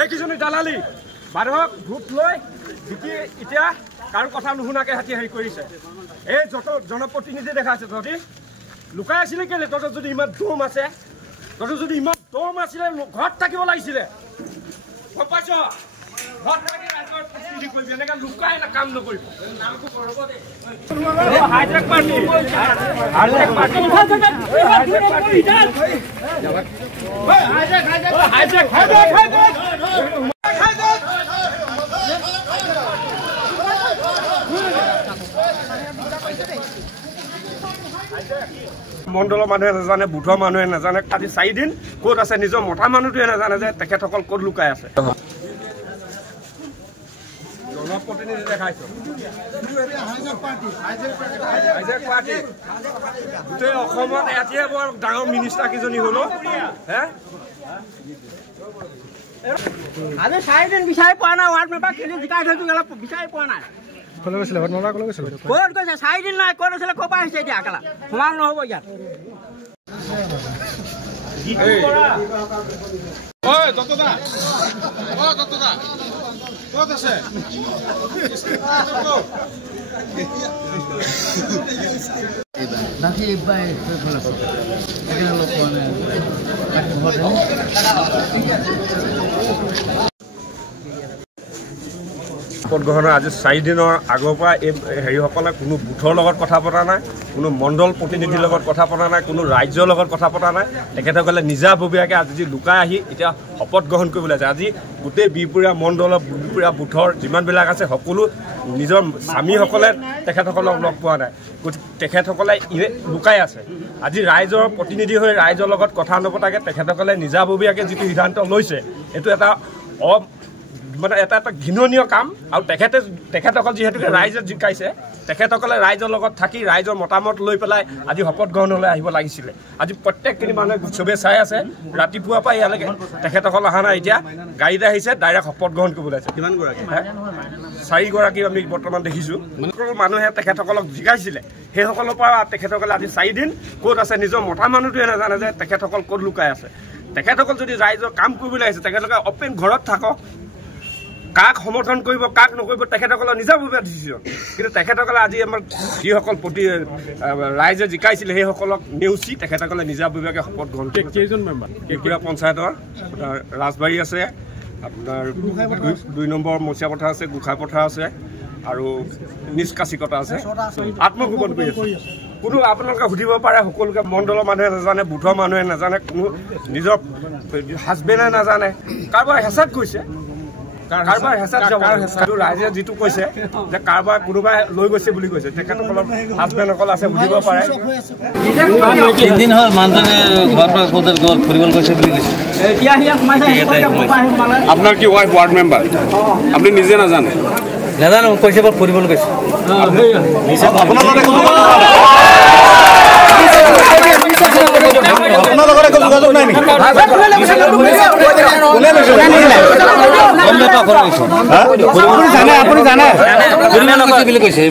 এইকেইজনী দালালি মানুহক ভোট লৈ জিকি এতিয়া কাৰো কথা নুশুনাকে হাতী হেৰি কৰিছে। এই যত জনপ্ৰতিনিধি দেখাইছে তহঁতি লুকাই আছিলে কেলে? তহঁতৰ যদি ইমান দম আছে, তহঁতৰ যদি ইমান দম আছিলে ঘৰত থাকিব লাগিছিলে। গম পাইছ? ঘৰত থাকি ৰাইজৰ প্ৰতিনিধি কৰিবি, এনেকে লুকাই এটা কাম নকৰিব। হাইটেক পাৰ্টি মণ্ডলৰ মানুহে নাজানে, বুধৰ মানুহে নাজানে, আজি 4 দিন ক'ত আছে নিজৰ মতা মানুহটোৱে নাজানে যে তেখেতসকল ক'ত লুকাই আছে। জনপ্ৰতিনিধি দেখাইছো গোটেই অসমত এতিয়াই বৰ ডাঙৰ মিনিষ্টাৰ কেইজনী হলো হে আজি 4 দিন বিচাৰি পোৱা নাই। ৱাৰ্ড মেম্বাৰ খেলি জিকাই থৈছো, অলপ বিচাৰি পোৱা নাই। ক'ত গৈছিলে? ৱাৰ্ড মেম্বাৰ ক'ত গৈছিলে? ক'ত গৈছে? 4 দিন নাই। ক'ত আছিলে? ক'ৰ পৰা আহিছে এতিয়া? একেলা সমান নহ'ব ইয়াত। ক'ত আছে? শপত গ্ৰহণৰ আজি 4 দিনৰ আগৰ পৰা এই হেৰিসকলে কোনো বুথৰ লগত কথা পতা নাই, কোনো মণ্ডল প্ৰতিনিধিৰ লগত কথা পতা নাই, কোনো ৰাজ্যৰ লগত কথা পতা নাই। তেখেতসকলে নিজাববীয়াকৈ আজি লুকাই আহি এতিয়া শপত গ্ৰহণ কৰিবলৈ আছে। আজি গোটেই বিহপুৰীয়া মণ্ডলৰ বিহপুৰীয়া বুথৰ যিমানবিলাক আছে সকলো নিজৰ স্বামীসকলে তেখেতসকলক লগ পোৱা নাই। গতিকে তেখেতসকলে লুকাই আছে। আজি ৰাইজৰ প্ৰতিনিধি হৈ ৰাইজৰ লগত কথা নপতাকৈ তেখেতসকলে নিজাববীয়াকৈ যিটো সিদ্ধান্ত লৈছে এইটো এটা মানে এটা ঘৃণনীয় কাম। আৰু তেখেতসকল যিহেতুকে ৰাইজে জিকাইছে, তেখেতসকলে ৰাইজৰ লগত থাকি ৰাইজৰ মতামত লৈ পেলাই আজি শপত গ্ৰহণলৈ আহিব লাগিছিলে। আজি প্ৰত্যেকখিনি মানুহে চবেই চাই আছে, ৰাতিপুৱাৰ পৰা ইয়ালৈকে তেখেতসকল অহা নাই। এতিয়া গাড়ীত আহিছে, ডাইৰেক্ট শপত গ্ৰহণ কৰিবলৈ আছে। কিমানগৰাকী? 4গৰাকী আমি বৰ্তমান দেখিছোঁ। মানুহে তেখেতসকলক জিকাইছিলে, সেইসকলৰ পৰা তেখেতসকলে আজি 4 দিন ক'ত আছে নিজৰ মতা মানুহটোৱে নাজানে যে তেখেতসকল ক'ত লুকাই আছে। তেখেতসকল যদি ৰাইজৰ কাম কৰিবলৈ আহিছে, তেখেতলোকে অপেন ঘৰত থাকক, কাক সমৰ্থন কৰিব কাক নকৰিব তেখেতসকলৰ নিজাববীয়া ডিচিশ্যন। কিন্তু তেখেতসকলে আজি আমাৰ যিসকল ৰাইজে জিকাইছিলে সেইসকলক নেওচি তেখেতসকলে নিজাববীয়াকৈ শপত গ্ৰহণ কৰে। কেইজন মেম্বাৰ? কেকুৰা পঞ্চায়তৰ ৰাজবাৰী আছে, আপোনাৰ 2 নম্বৰ মচিয়া পথাৰ আছে, গোঁসাই পথাৰ আছে আৰু নিষ্কাচিকতা আছে। আত্মগোপন কৰি আছে। কোনো আপোনালোকে সুধিব পাৰে, সকলোকে মণ্ডলৰ মানুহে নাজানে, বুধৰ মানুহে নাজানে, কোনো নিজৰ হাজবেণ্ডে নাজানে, কাৰোবাৰ হেঁচাত কৈছে, কাৰোবাৰ হেঁচাত ৰাইজে যিটো কৈছে যে কাৰোবাৰ কোনোবাই লৈ গৈছে বুলি কৈছে, তেখেতসকলৰ হাজবেণ্ডসকল আছে সুধিব পাৰে। কেইদিন হ'ল মানুহজনে ঘৰৰ পৰা ফুৰিবলৈ গৈছে বুলি কৈছে। আপোনাৰ কি ৱাইফ ৱাৰ্ড মেম্বাৰ? আপুনি নিজে নাজানে? নাজানো, কৈছে বৰ ফুৰিবলৈ গৈছে। আপোনাৰ লগত একো যোগাযোগ নাই নেকি? আপুনি জানে বুলি কৈছে।